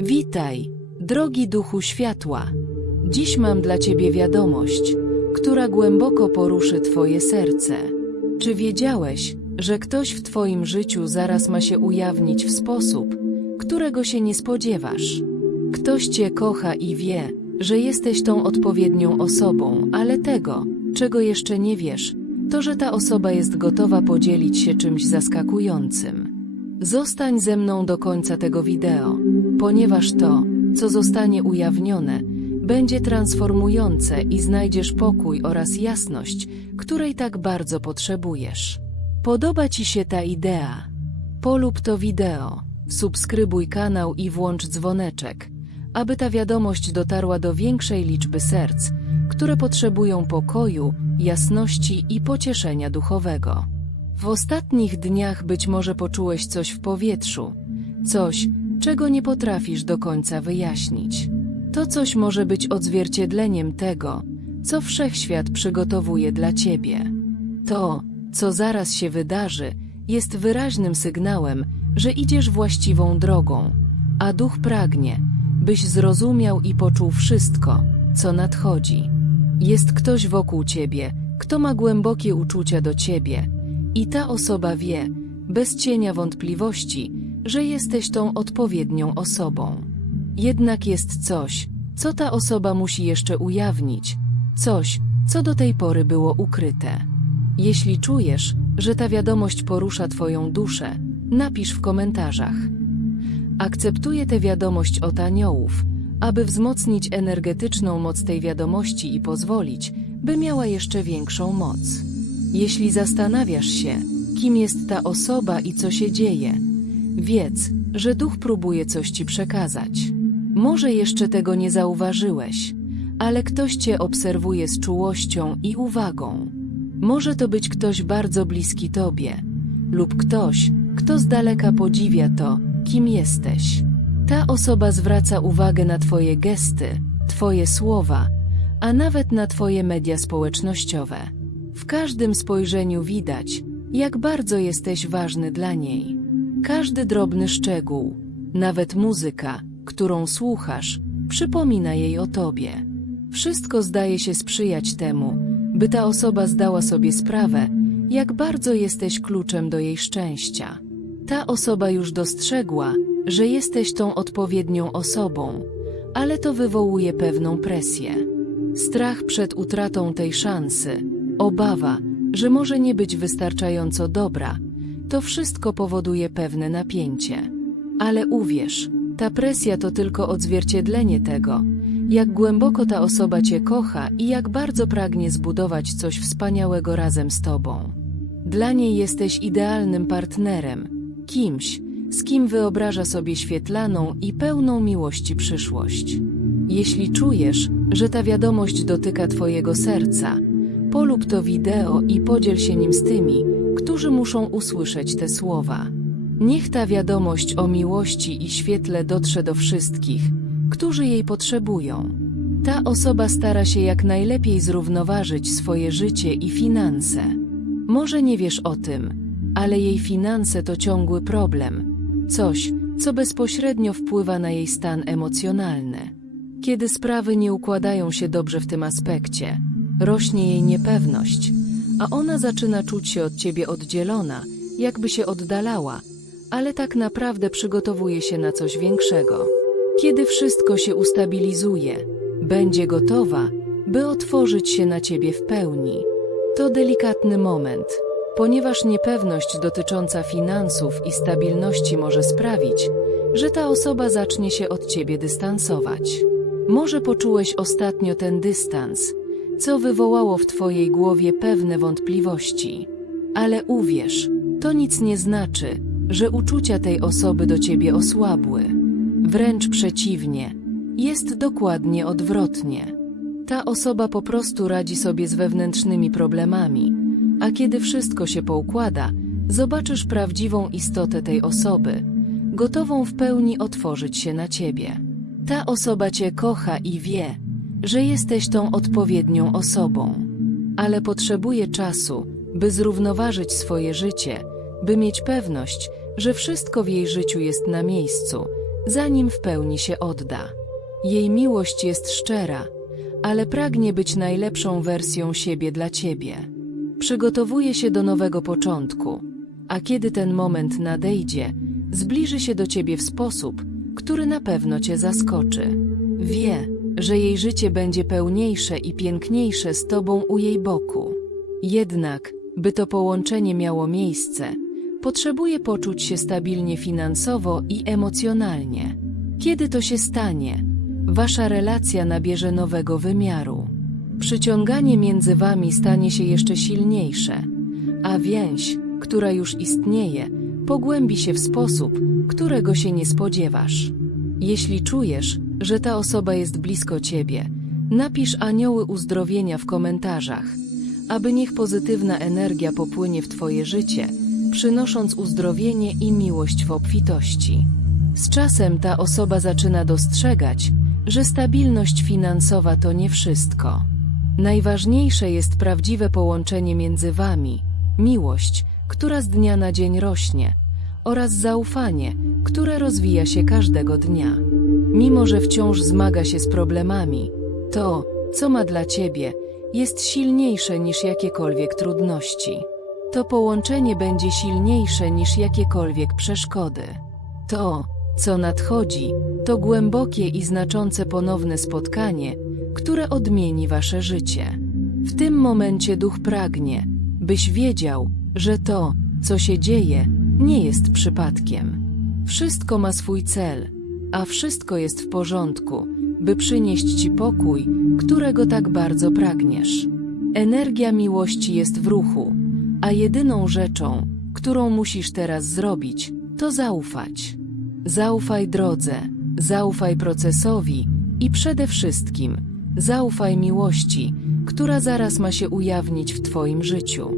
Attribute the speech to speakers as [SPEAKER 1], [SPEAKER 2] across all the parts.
[SPEAKER 1] Witaj, drogi duchu światła. Dziś mam dla ciebie wiadomość, która głęboko poruszy twoje serce. Czy wiedziałeś, że ktoś w twoim życiu zaraz ma się ujawnić w sposób, którego się nie spodziewasz? Ktoś cię kocha i wie, że jesteś tą odpowiednią osobą, ale tego, czego jeszcze nie wiesz, to że ta osoba jest gotowa podzielić się czymś zaskakującym. Zostań ze mną do końca tego wideo, ponieważ to, co zostanie ujawnione, będzie transformujące i znajdziesz pokój oraz jasność, której tak bardzo potrzebujesz. Podoba Ci się ta idea? Polub to wideo, subskrybuj kanał i włącz dzwoneczek, aby ta wiadomość dotarła do większej liczby serc, które potrzebują pokoju, jasności i pocieszenia duchowego. W ostatnich dniach być może poczułeś coś w powietrzu, coś, czego nie potrafisz do końca wyjaśnić. To coś może być odzwierciedleniem tego, co wszechświat przygotowuje dla ciebie. To, co zaraz się wydarzy, jest wyraźnym sygnałem, że idziesz właściwą drogą, a duch pragnie, byś zrozumiał i poczuł wszystko, co nadchodzi. Jest ktoś wokół ciebie, kto ma głębokie uczucia do ciebie, i ta osoba wie, bez cienia wątpliwości, że jesteś tą odpowiednią osobą. Jednak jest coś, co ta osoba musi jeszcze ujawnić, coś, co do tej pory było ukryte. Jeśli czujesz, że ta wiadomość porusza Twoją duszę, napisz w komentarzach. Akceptuję tę wiadomość od aniołów, aby wzmocnić energetyczną moc tej wiadomości i pozwolić, by miała jeszcze większą moc. Jeśli zastanawiasz się, kim jest ta osoba i co się dzieje, wiedz, że duch próbuje coś ci przekazać. Może jeszcze tego nie zauważyłeś, ale ktoś cię obserwuje z czułością i uwagą. Może to być ktoś bardzo bliski tobie, lub ktoś, kto z daleka podziwia to, kim jesteś. Ta osoba zwraca uwagę na Twoje gesty, Twoje słowa, a nawet na Twoje media społecznościowe. W każdym spojrzeniu widać, jak bardzo jesteś ważny dla niej. Każdy drobny szczegół, nawet muzyka, którą słuchasz, przypomina jej o Tobie. Wszystko zdaje się sprzyjać temu, by ta osoba zdała sobie sprawę, jak bardzo jesteś kluczem do jej szczęścia. Ta osoba już dostrzegła, że jesteś tą odpowiednią osobą, ale to wywołuje pewną presję. Strach przed utratą tej szansy, obawa, że może nie być wystarczająco dobra, to wszystko powoduje pewne napięcie. Ale uwierz, ta presja to tylko odzwierciedlenie tego, jak głęboko ta osoba Cię kocha i jak bardzo pragnie zbudować coś wspaniałego razem z Tobą. Dla niej jesteś idealnym partnerem, kimś, z kim wyobraża sobie świetlaną i pełną miłości przyszłość. Jeśli czujesz, że ta wiadomość dotyka Twojego serca, polub to wideo i podziel się nim z tymi, którzy muszą usłyszeć te słowa. Niech ta wiadomość o miłości i świetle dotrze do wszystkich, którzy jej potrzebują. Ta osoba stara się jak najlepiej zrównoważyć swoje życie i finanse. Może nie wiesz o tym, ale jej finanse to ciągły problem, coś, co bezpośrednio wpływa na jej stan emocjonalny. Kiedy sprawy nie układają się dobrze w tym aspekcie, rośnie jej niepewność, a ona zaczyna czuć się od ciebie oddzielona, jakby się oddalała, ale tak naprawdę przygotowuje się na coś większego. Kiedy wszystko się ustabilizuje, będzie gotowa, by otworzyć się na ciebie w pełni. To delikatny moment, ponieważ niepewność dotycząca finansów i stabilności może sprawić, że ta osoba zacznie się od ciebie dystansować. Może poczułeś ostatnio ten dystans, co wywołało w twojej głowie pewne wątpliwości. Ale uwierz, to nic nie znaczy, że uczucia tej osoby do ciebie osłabły. Wręcz przeciwnie, jest dokładnie odwrotnie. Ta osoba po prostu radzi sobie z wewnętrznymi problemami, a kiedy wszystko się poukłada, zobaczysz prawdziwą istotę tej osoby, gotową w pełni otworzyć się na ciebie. Ta osoba cię kocha i wie, że jesteś tą odpowiednią osobą, ale potrzebuje czasu, by zrównoważyć swoje życie, by mieć pewność, że wszystko w jej życiu jest na miejscu, zanim w pełni się odda. Jej miłość jest szczera, ale pragnie być najlepszą wersją siebie dla ciebie. Przygotowuje się do nowego początku, a kiedy ten moment nadejdzie, zbliży się do ciebie w sposób, który na pewno cię zaskoczy. Wie, że jej życie będzie pełniejsze i piękniejsze z tobą u jej boku. Jednak, by to połączenie miało miejsce, potrzebuje poczuć się stabilnie finansowo i emocjonalnie. Kiedy to się stanie, wasza relacja nabierze nowego wymiaru. Przyciąganie między wami stanie się jeszcze silniejsze, a więź, która już istnieje, pogłębi się w sposób, którego się nie spodziewasz. Jeśli czujesz, że ta osoba jest blisko ciebie, napisz anioły uzdrowienia w komentarzach, aby niech pozytywna energia popłynie w twoje życie, przynosząc uzdrowienie i miłość w obfitości. Z czasem ta osoba zaczyna dostrzegać, że stabilność finansowa to nie wszystko. Najważniejsze jest prawdziwe połączenie między wami, miłość, która z dnia na dzień rośnie, oraz zaufanie, które rozwija się każdego dnia. Mimo, że wciąż zmaga się z problemami, to, co ma dla ciebie, jest silniejsze niż jakiekolwiek trudności. To połączenie będzie silniejsze niż jakiekolwiek przeszkody. To, co nadchodzi, to głębokie i znaczące ponowne spotkanie, które odmieni wasze życie. W tym momencie duch pragnie, byś wiedział, że to, co się dzieje, nie jest przypadkiem. Wszystko ma swój cel, a wszystko jest w porządku, by przynieść ci pokój, którego tak bardzo pragniesz. Energia miłości jest w ruchu, a jedyną rzeczą, którą musisz teraz zrobić, to zaufać. Zaufaj drodze, zaufaj procesowi i przede wszystkim zaufaj miłości, która zaraz ma się ujawnić w Twoim życiu.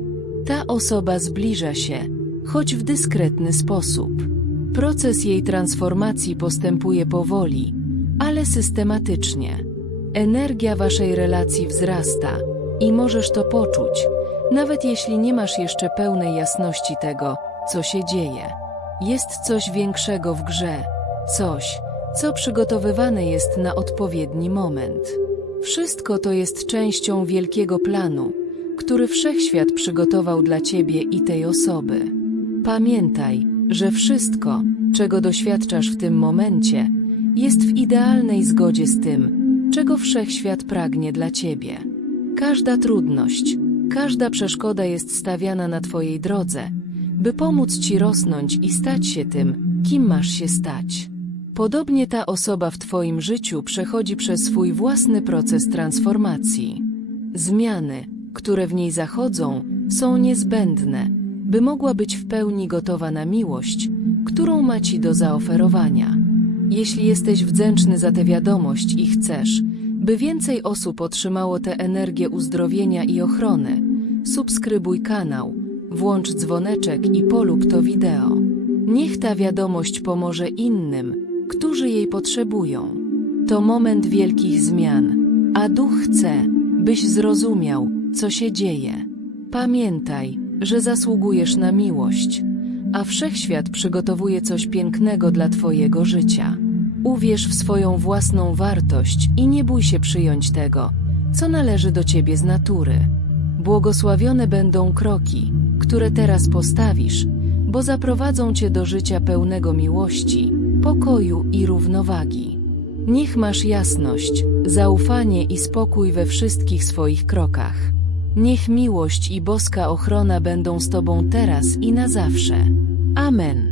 [SPEAKER 1] Ta osoba zbliża się, choć w dyskretny sposób. Proces jej transformacji postępuje powoli, ale systematycznie. Energia Waszej relacji wzrasta i możesz to poczuć, nawet jeśli nie masz jeszcze pełnej jasności tego, co się dzieje. Jest coś większego w grze, coś, co przygotowywane jest na odpowiedni moment. Wszystko to jest częścią wielkiego planu, który wszechświat przygotował dla ciebie i tej osoby. Pamiętaj, że wszystko, czego doświadczasz w tym momencie, jest w idealnej zgodzie z tym, czego wszechświat pragnie dla ciebie. Każda trudność, każda przeszkoda jest stawiana na twojej drodze, by pomóc ci rosnąć i stać się tym, kim masz się stać. Podobnie ta osoba w twoim życiu przechodzi przez swój własny proces transformacji. Zmiany, które w niej zachodzą, są niezbędne, by mogła być w pełni gotowa na miłość, którą ma ci do zaoferowania. Jeśli jesteś wdzięczny za tę wiadomość i chcesz, by więcej osób otrzymało tę energię uzdrowienia i ochrony, subskrybuj kanał, włącz dzwoneczek i polub to wideo. Niech ta wiadomość pomoże innym, którzy jej potrzebują. To moment wielkich zmian, a duch chce, byś zrozumiał, co się dzieje. Pamiętaj, że zasługujesz na miłość, a wszechświat przygotowuje coś pięknego dla Twojego życia. Uwierz w swoją własną wartość i nie bój się przyjąć tego, co należy do Ciebie z natury. Błogosławione będą kroki, które teraz postawisz, bo zaprowadzą Cię do życia pełnego miłości, pokoju i równowagi. Niech masz jasność, zaufanie i spokój we wszystkich swoich krokach. Niech miłość i boska ochrona będą z Tobą teraz i na zawsze. Amen.